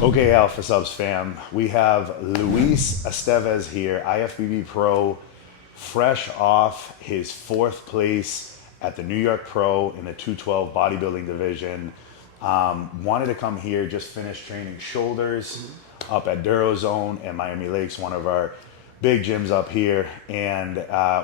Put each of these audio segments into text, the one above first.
Okay, alphasuppsusa fam. We have Luiz Esteves here, IFBB Pro, fresh off his fourth place at the New York Pro in the 212 bodybuilding division. Wanted to come here, just finished training shoulders up at Durozone and Miami Lakes, one of our big gyms up here, and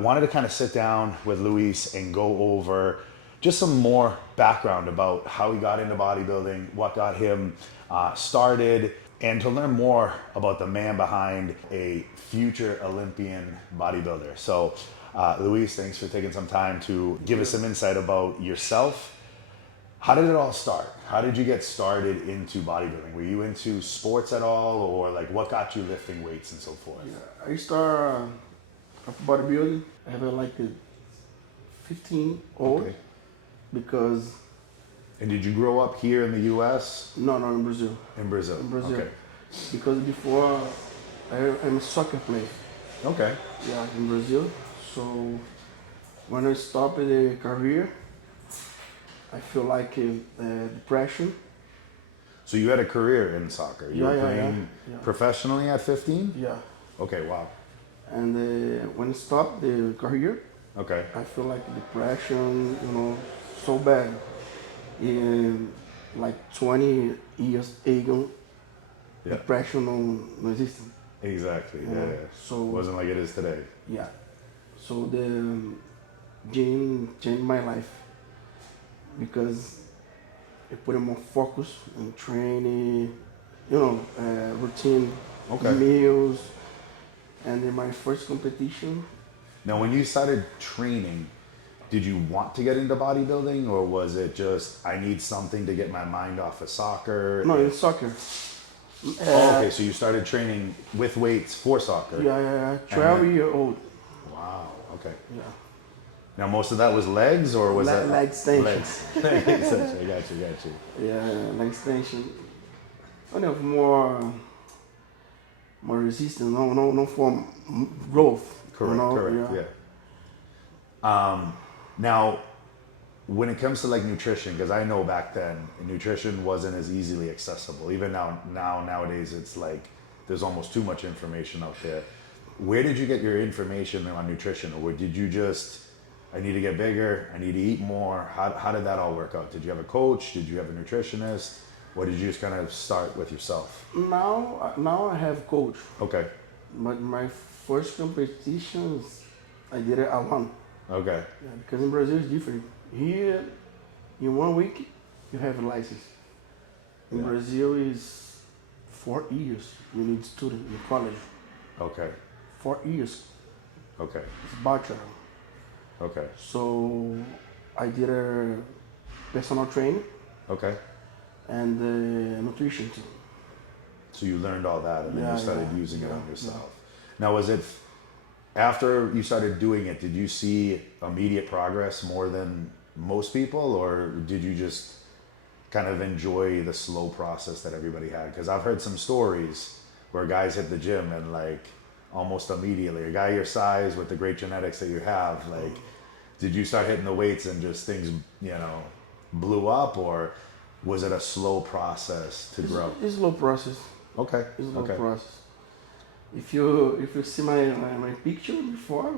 wanted to kind of sit down with Luis and go over just some more background about how he got into bodybuilding, what got him started, and to learn more about the man behind a future Olympian bodybuilder. So, Luis, thanks for taking some time to give us some insight about yourself. How did it all start? How did you get started into bodybuilding? Were you into sports at all, or like what got you lifting weights and so forth? I start bodybuilding. I have like a 15 old Okay. because And did you grow up here in the U.S.? no, in Brazil. In Brazil. In Brazil. Okay. Because before I'm a soccer player. Okay. Yeah, in Brazil. So when I stopped the career, I feel like depression. So you had a career in soccer. You were Yeah. playing professionally at 15? Yeah. Okay, wow. And when I stopped the career, Okay. I feel like depression, so bad. In like 20 years ago, Yeah. depression no existed. Exactly. Yeah. So Wasn't like it is today. yeah, so the gym changed my life because I put more focus in training, routine, Okay. meals, and in my first competition. Now, when you started training, did you want to get into bodybuilding, or was it just I need something to get my mind off of soccer? No, in soccer. Oh, okay, so you started training with weights for soccer. Yeah, 12-year-old. Wow. Okay. Yeah. Now, most of that was legs, or was that Leg extension. legs? Leg extension. I got you. Yeah, leg extension. I have more resistance, no for growth. Correct. Yeah. Now, when it comes to like nutrition, because I know back then nutrition wasn't as easily accessible. Even nowadays, it's like there's almost too much information out there. Where did you get your information on nutrition, or did you just I need to get bigger, I need to eat more? How did that all work out? Did you have a coach? Did you have a nutritionist? Or did you just kind of start with yourself? Now I have coach, Okay. but my first competitions I did it alone. Okay. Yeah, because in Brazil it's different. Here, in 1 week, you have a license. In Yeah. Brazil is 4 years. You need student in college. Okay. 4 years. Okay. It's bachelor. Okay. So I did a personal training Okay. and nutrition too. So you learned all that and then Yeah, you started yeah, using it yeah, on yourself. Now, was it after you started doing it, did you see immediate progress more than most people, or did you just kind of enjoy the slow process that everybody had? Because I've heard some stories where guys hit the gym and like almost immediately, a guy your size with the great genetics that you have, like, did you start hitting the weights and just things, blew up, or was it a slow process to grow? It's slow process. Okay. It's a slow Okay. process. If you see my picture before,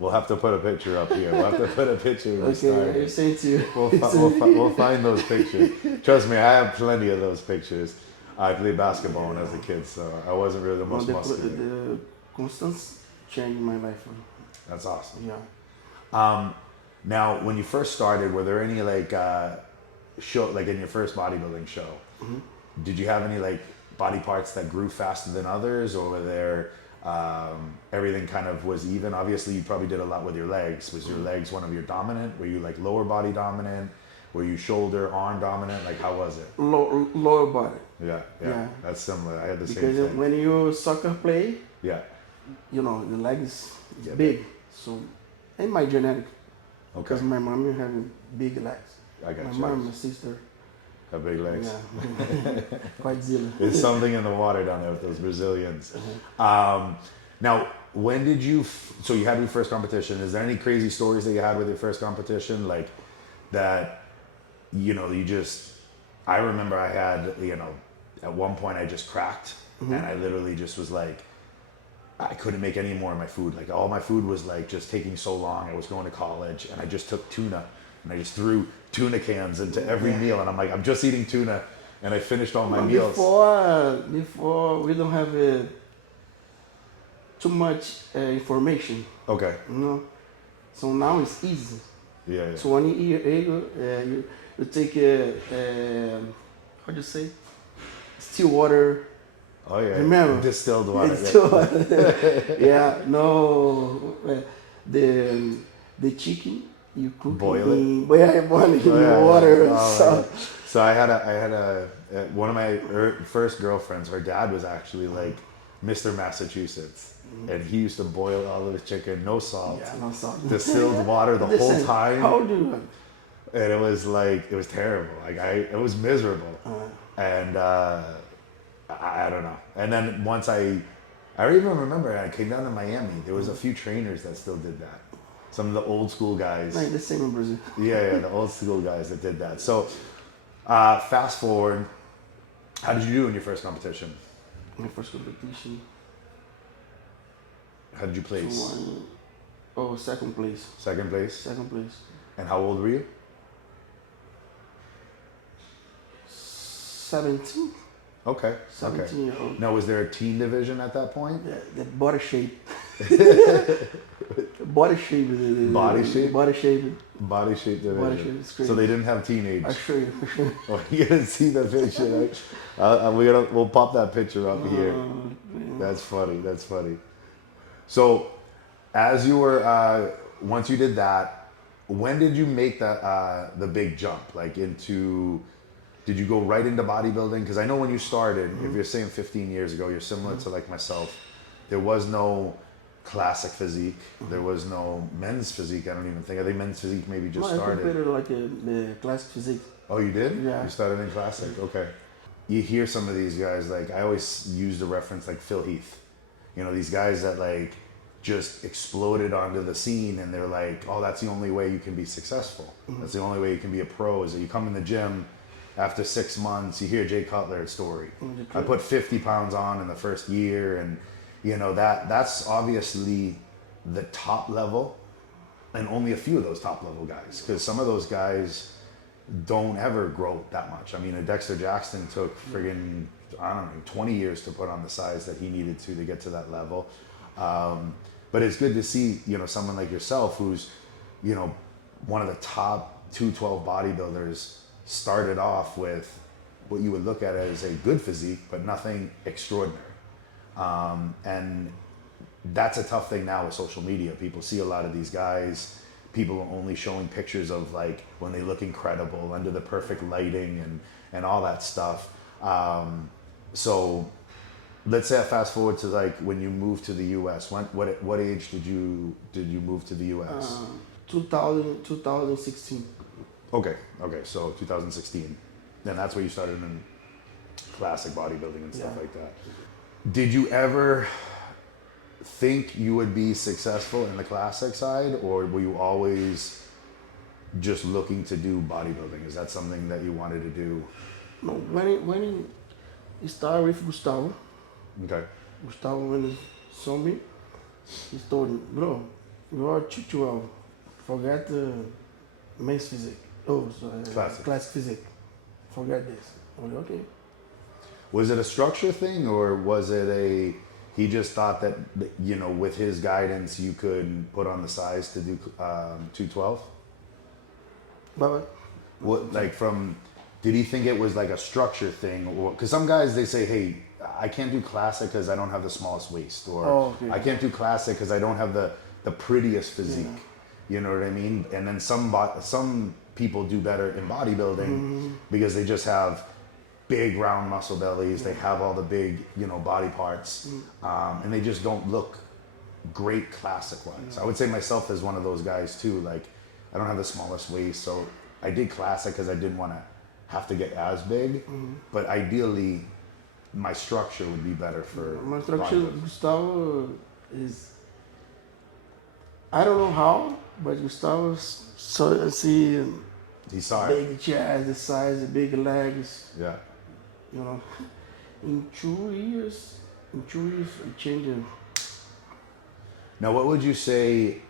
We'll have to put a picture up here. We'll have to put a picture of you okay, I started. sent you. We'll find those pictures. Trust me, I have plenty of those pictures. I played basketball when I was a kid, so I wasn't really the most muscular. The constance changed my life. That's awesome. Yeah. Now, when you first started, were there any like show, like in your first bodybuilding show, did you have any like body parts that grew faster than others, or were there everything kind of was even? Obviously, you probably did a lot with your legs. Was your legs one of your dominant? Were you like lower body dominant? Were you shoulder, arm dominant? Like, how was it? Lower body. Yeah. That's similar. I had the same Because thing. when you soccer play, Yeah. the legs is Yeah, big. So, and my genetic. Okay. Because my mom having big legs. I got My you. mom, my sister. Got big legs. Yeah. Quite zilla. There's something in the water down there with those Brazilians. Now, when did you? So you had your first competition. Is there any crazy stories that you had with your first competition, like that? You just. I remember I had at one point I just cracked, and I literally just was like, I couldn't make any more of my food. Like all my food was like just taking so long. I was going to college, and I just took tuna, and I just threw tuna cans into every meal, and I'm like, I'm just eating tuna, and I finished all my meals. Before we don't have too much information, Okay. you know. So now it's easy. Yeah. Yeah. So when you eat egg, you take how do you say? Still water. Oh yeah. Remember? Distilled water. Distilled water. Yeah. No. The chicken you cook Boil it. Boil it in water. Oh, so I had a one of my first girlfriends. Her dad was actually like Mr. Massachusetts. And he used to boil all of his chicken, no salt, no salt. distilled water the whole time. How do you? And it was like, it was terrible. Like it was miserable. And I don't know. And then once I even remember I came down to Miami. There was a few trainers that still did that. Some of the old school guys. Like the same in Brazil. Yeah, the old school guys that did that. So fast forward, how did you do in your first competition? My first competition. How did you place? Second place. Second place? Second place. And how old were you? 17. Okay. 17 year old. Now, was there a teen division at that point? The body shape. Body shape. Body shape? Body shape. Body shape division. Body shape is crazy. So they didn't have teenage. I'll show you. Oh, you gotta see the picture. Right? We'll pop that picture up here. That's funny. That's funny. So, as you were, once you did that, when did you make the big jump? Like into, did you go right into bodybuilding? Because I know when you started, if you're saying 15 years ago, you're similar to like myself. There was no classic physique. There was no men's physique. I don't even think. I think men's physique maybe just started. I competed like the classic physique. Oh, you did? Yeah. You started in classic? Okay. You hear some of these guys, like I always use the reference like Phil Heath. You know, these guys that like just exploded onto the scene and they're like, oh, that's the only way you can be successful. That's the only way you can be a pro is that you come in the gym after 6 months, you hear Jay Cutler's story. I put 50 pounds on in the first year and you know, that's obviously the top level and only a few of those top level guys because some of those guys don't ever grow that much. I mean, a Dexter Jackson took friggin', I don't know, 20 years to put on the size that he needed to get to that level. But it's good to see, you know, someone like yourself who's, you know, one of the top 212 bodybuilders started off with what you would look at as a good physique, but nothing extraordinary. And that's a tough thing now with social media. People see a lot of these guys. People are only showing pictures of like when they look incredible under the perfect lighting and all that stuff. So let's say I fast forward to like when you moved to the U.S. What age did you move to the U.S.? 2016. Okay, so 2016. Then that's where you started in classic bodybuilding and stuff like that. Did you ever think you would be successful in the classic side, or were you always just looking to do bodybuilding? Is that something that you wanted to do? No, when it started with Gustavo. Okay. Gustavo, when he saw me, he told me, bro, you are 212. Forget the men's physique. Oh, sorry, classic physique. Forget this. I'm like, okay. Was it a structure thing, or was it he just thought that, you know, with his guidance, you could put on the size to do 212? But what, like did he think it was like a structure thing? Or, because some guys, they say, hey, I can't do classic because I don't have the smallest waist, or I can't do classic because I don't have the prettiest physique. You know what I mean? And then some people do better in bodybuilding because they just have big round muscle bellies. They have all the big, you know, body parts, and they just don't look great classic wise. I would say myself as one of those guys too. Like, I don't have the smallest waist, so I did classic because I didn't want to have to get as big. But ideally, my structure would be better for my structure. Gustavo is, I don't know how, but Gustavo he saw it. Big chest, the size, the big legs. Yeah. You know, In 2 years, I changed it. Now, what would you say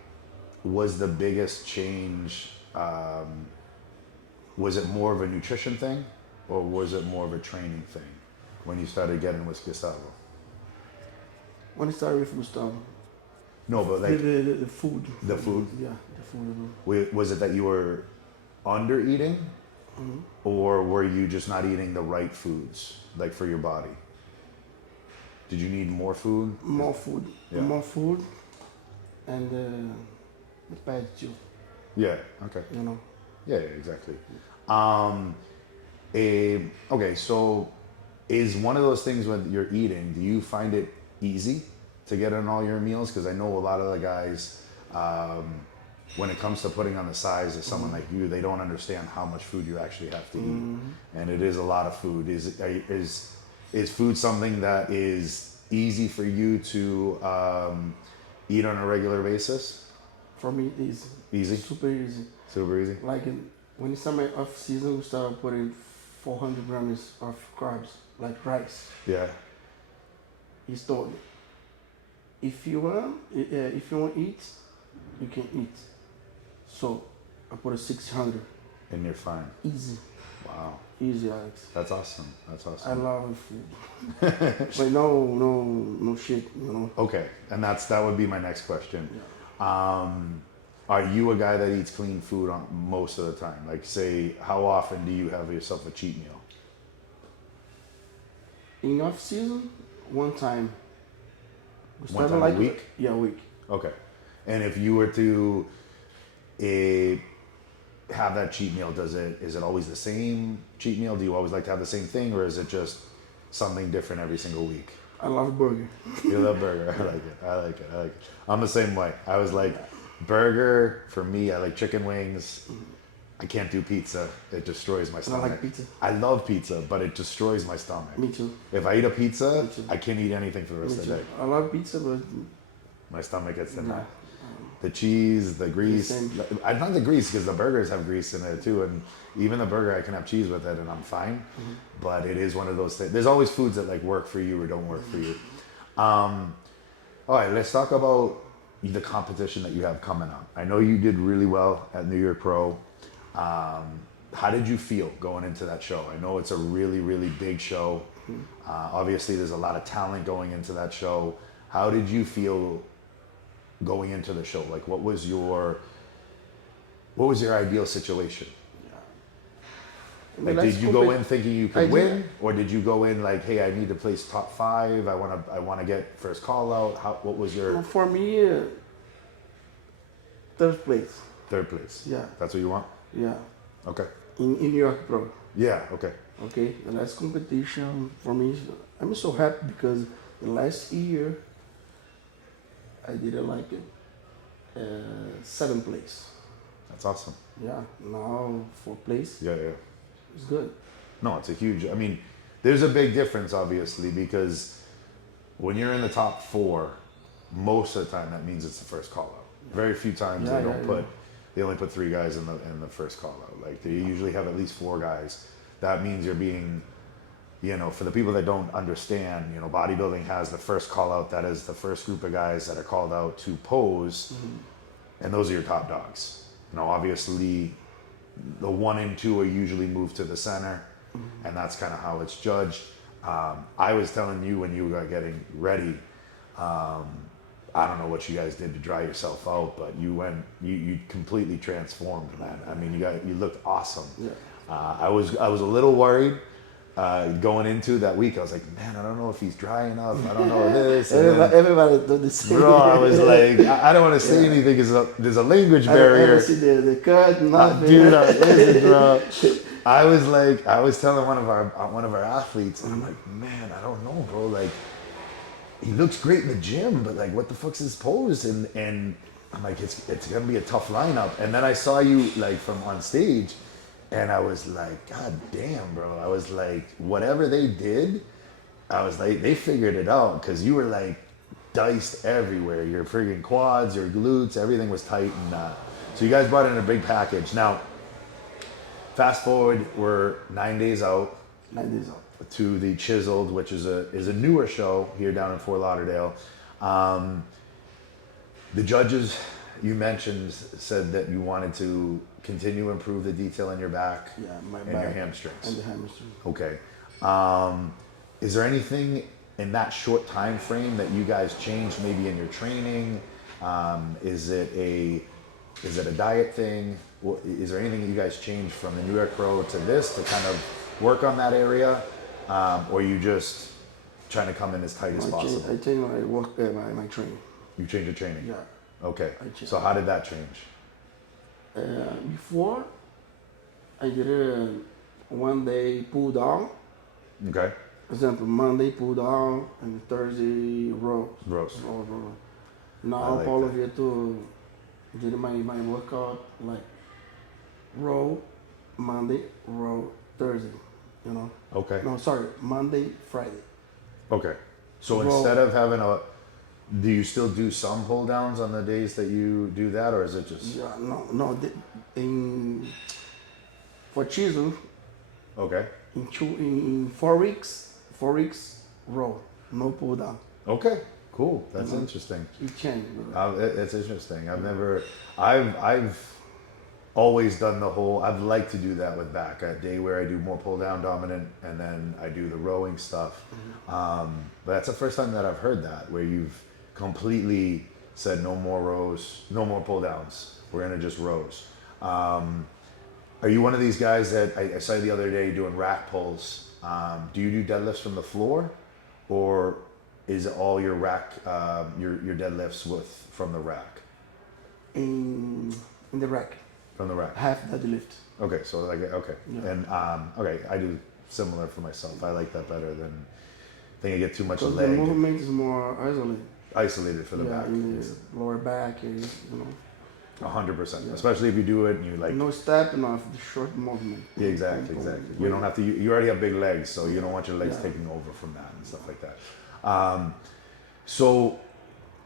was the biggest change? Was it more of a nutrition thing, or was it more of a training thing when you started getting with Gustavo? When I started with Gustavo, No, but like the food. the food. Yeah, the food. Was it that you were under eating, or were you just not eating the right foods, like for your body? Did you need more food? More food. Yeah. More food, and the pad too. Yeah. Okay. You know. Yeah, exactly. Okay, so is one of those things when you're eating, do you find it easy to get in all your meals? Because I know a lot of the guys, when it comes to putting on the size of someone like you, they don't understand how much food you actually have to eat, and it is a lot of food. Is food something that is easy for you to eat on a regular basis? For me, it's Easy? super easy. Super easy? Like when it's summer off season, we start putting 400 grams of carbs, like rice. Yeah. He told me, if you want to eat, you can eat. So I put a 600. And you're fine. Easy. Wow. Easy, Alex. That's awesome. That's I awesome. love food. But no shit, you know. Okay, and that would be my next question. Yeah. Are you a guy that eats clean food on most of the time? Like, say, how often do you have yourself a cheat meal? In off season, one time. One time a week? Yeah, a week. Okay. And if you were to have that cheat meal, is it always the same cheat meal? Do you always like to have the same thing, or is it just something different every single week? I love burger. You love burger. I like it. I'm the same way. I was like, burger, for me, I like chicken wings. I can't do pizza. It destroys my stomach. I like pizza. I love pizza, but it destroys my stomach. Me too. If I eat a pizza, Me too. I can't eat anything for the rest Me of the too. day. I love pizza, but My stomach gets the nah. the cheese, the grease. Same. I not the grease because the burgers have grease in it too, and even the burger I can have cheese with it and I'm fine. But it is one of those things. There's always foods that like work for you or don't work for you. All right, let's talk about the competition that you have coming up. I know you did really well at New York Pro. How did you feel going into that show? I know it's a really, really big show. Obviously, there's a lot of talent going into that show. How did you feel going into the show? Like, what was your ideal situation? Like, did you go in thinking you could win, or did you go in like, hey, I need to place top 5. I want to get first call out. What was your For me, third place. third place? Yeah. That's what you want? Yeah. Okay. In New York Pro. Yeah. Okay. Okay. The last competition for me, I'm so happy because the last year I did like it. 7th place. That's awesome. Yeah. Now 4th place. Yeah. It's good. No, it's a huge. I mean, there's a big difference, obviously, because when you're in the top 4, most of the time that means it's the first call out. Very few times they only put 3 guys in the first call out. Like they usually have at least 4 guys. That means you're being, for the people that don't understand, bodybuilding has the first call out. That is the first group of guys that are called out to pose, and those are your top dogs. Obviously, the 1 and 2 are usually moved to the center, and that's kind of how it's judged. I was telling you when you were getting ready, I don't know what you guys did to dry yourself out, but you completely transformed, man. I mean, you looked awesome. Yeah. I was a little worried going into that week. I was like, man, I don't know if he's dry enough. I don't know this. Everybody do the same. Bro, I was like, I don't want to say anything because there's a language barrier. I don't see the cut, nothing. Dude, listen, bro. I was telling one of our athletes, and I'm like, man, I don't know, bro. Like, he looks great in the gym, but like, what the fuck's his pose? And I'm like, it's gonna be a tough lineup. And then I saw you like from on stage, and I was like, God damn, bro. I was like, whatever they did, I was like, they figured it out, because you were like diced everywhere. Your friggin' quads, your glutes, everything was tight. And so you guys brought in a big package. Now, fast forward, we're 9 days out. 9 days out. to the Chiseled, which is a newer show here down in Fort Lauderdale. The judges you mentioned said that you wanted to continue to improve the detail in your back my and back your hamstrings. and the hamstring. Okay. Is there anything in that short time frame that you guys changed maybe in your training? Is it a diet thing? Is there anything that you guys changed from the New York Pro to this to kind of work on that area? Or you just trying to come in as tight as possible? I changed my work, my training. You changed your training? Yeah. Okay. So how did that change? Before, I did a 1 day pull down. Okay. For example, Monday pull down and Thursday row. Rows. Now like all of you to did my workout like row, Monday, row, Thursday. You know. Okay. No, sorry, Monday, Friday. Okay. So Row. instead of having do you still do some pull downs on the days that you do that, or is it just? Yeah, no. For chisel, Okay. in 4 weeks, row, no pull down. Okay. Cool. That's interesting. It changed. It's interesting. I've always done the whole. I'd like to do that with back. A day where I do more pull down dominant, and then I do the rowing stuff. But that's the first time that I've heard that, where you've completely said no more rows, no more pull downs. We're gonna just rows. Are you one of these guys that I saw the other day doing rack pulls? Do you do deadlifts from the floor, or is it all your rack, your deadlifts from the rack? In the rack. From the rack. Half deadlift. Okay, so like okay, Yeah. and okay, I do similar for myself. I like that better than I think I get too much Because leg the movement is more isolated. for the back. In the lower back, and 100%, especially if you do it and you like. no step, no the short movement. Yeah, exactly. You don't have to. You already have big legs, so you don't want your legs taking over from that and stuff like that. So,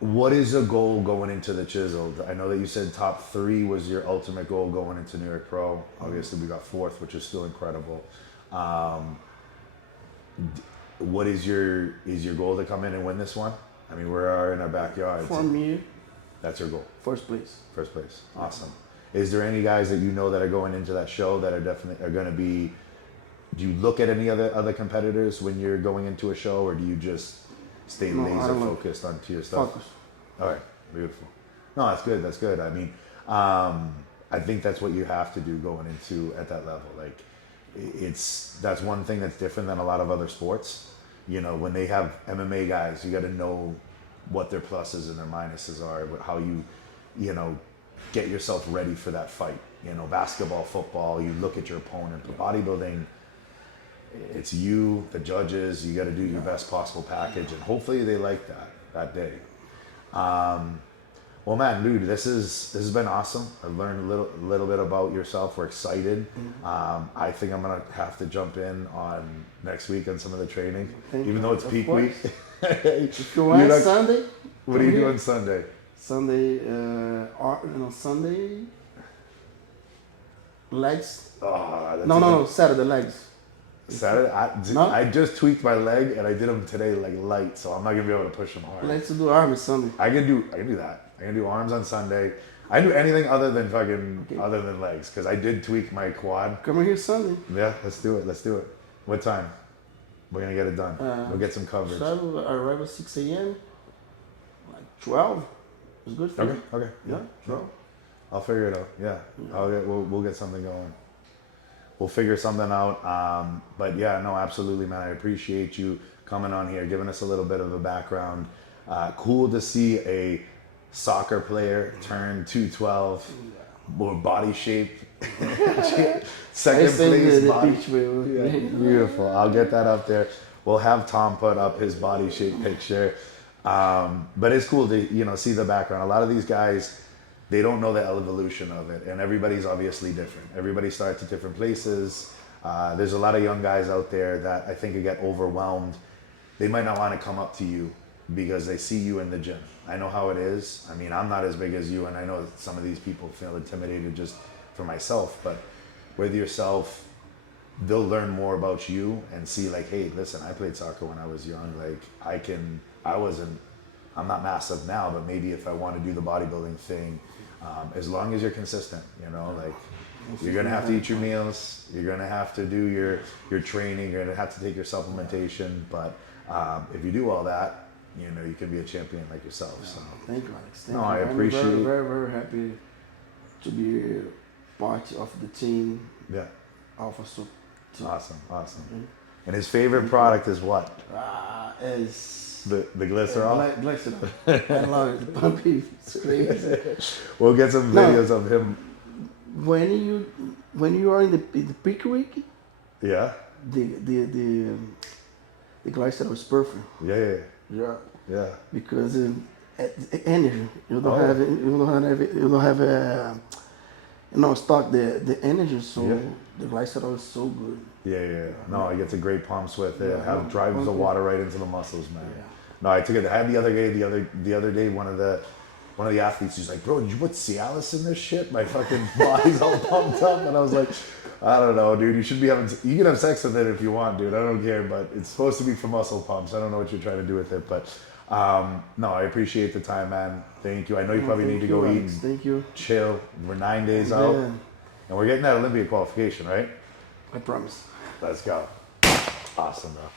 what is a goal going into the Chiseled? I know that you said top 3 was your ultimate goal going into New York Pro. Obviously, we got 4th, which is still incredible. What is your goal to come in and win this one? I mean, we are in our backyard. For me, that's your goal. first place. First place. Awesome. Is there any guys that you know that are going into that show that are definitely going to be? Do you look at any other competitors when you're going into a show, or do you just stay laser focused onto your stuff? Focus. All right, beautiful. No, that's good. That's good. I mean, I think that's what you have to do going into at that level. Like, that's one thing that's different than a lot of other sports. You know, when they have MMA guys, you got to know what their pluses and their minuses are, how you get yourself ready for that fight. You know, basketball, football, you look at your opponent. But bodybuilding, it's you, the judges. You got to do your best possible package, and hopefully they like that day. Well, man, dude, this has been awesome. I've learned a little bit about yourself. We're excited. I think I'm gonna have to jump in on next week on some of the training, even though it's peak week. If you want Sunday. What are you doing Sunday? Sunday, Sunday. Legs. Oh, no, Saturday legs. Saturday, I just tweaked my leg and I did them today like light, so I'm not gonna be able to push them hard. Let's do arms Sunday. I can do that. I can do arms on Sunday. I can do anything other than legs, because I did tweak my quad. Come here Sunday. Yeah, let's do it. What time? We're gonna get it done. We'll get some coverage. I arrive at 6 a.m. Like 12. It's good for you. Okay. Yeah, 12. I'll figure it out. Yeah. We'll get something going. We'll figure something out. But yeah, no, absolutely, man. I appreciate you coming on here, giving us a little bit of a background. Cool to see a soccer player turn 212, more body shape. Second place body. Beautiful. I'll get that up there. We'll have Tom put up his body shape picture. But it's cool to see the background. A lot of these guys, they don't know the evolution of it, and everybody's obviously different. Everybody starts at different places. There's a lot of young guys out there that I think get overwhelmed. They might not want to come up to you because they see you in the gym. I know how it is. I mean, I'm not as big as you, and I know that some of these people feel intimidated just for myself, but with yourself, they'll learn more about you and see like, hey, listen, I played soccer when I was young. Like I'm not massive now, but maybe if I want to do the bodybuilding thing, as long as you're consistent, you know, like you're gonna have to eat your meals, you're gonna have to do your training, you're gonna have to take your supplementation. But if you do all that, you know, you can be a champion like yourself. So thank you, Alex. No, I appreciate I'm it. very, very happy to be part of the team. Yeah. alphasuppsusa. Awesome. And his favorite product is what? Is The glycerol? Glycerol. I love it. The pumpy. It's crazy. We'll get some videos of him. When you are in the peak week, Yeah. the glycerol is perfect. Yeah. Because energy, you don't have stock the energy, so the glycerol is so good. Yeah. No, it gets a great pumps with it. Drives the water right into the muscles, man. Yeah. No, I took it. I had the other day. One of the athletes, he's like, "Bro, did you put Cialis in this shit? My fucking body's all pumped up." And I was like, "I don't know, dude. You should be having. You can have sex with it if you want, dude. I don't care. But it's supposed to be for muscle pumps. I don't know what you're trying to do with it, but." No, I appreciate the time, man. Thank you. I know you probably need to go eat and Thank you. chill. We're 9 days out, and we're getting that Olympia qualification, right? I promise. Let's go. Awesome, bro.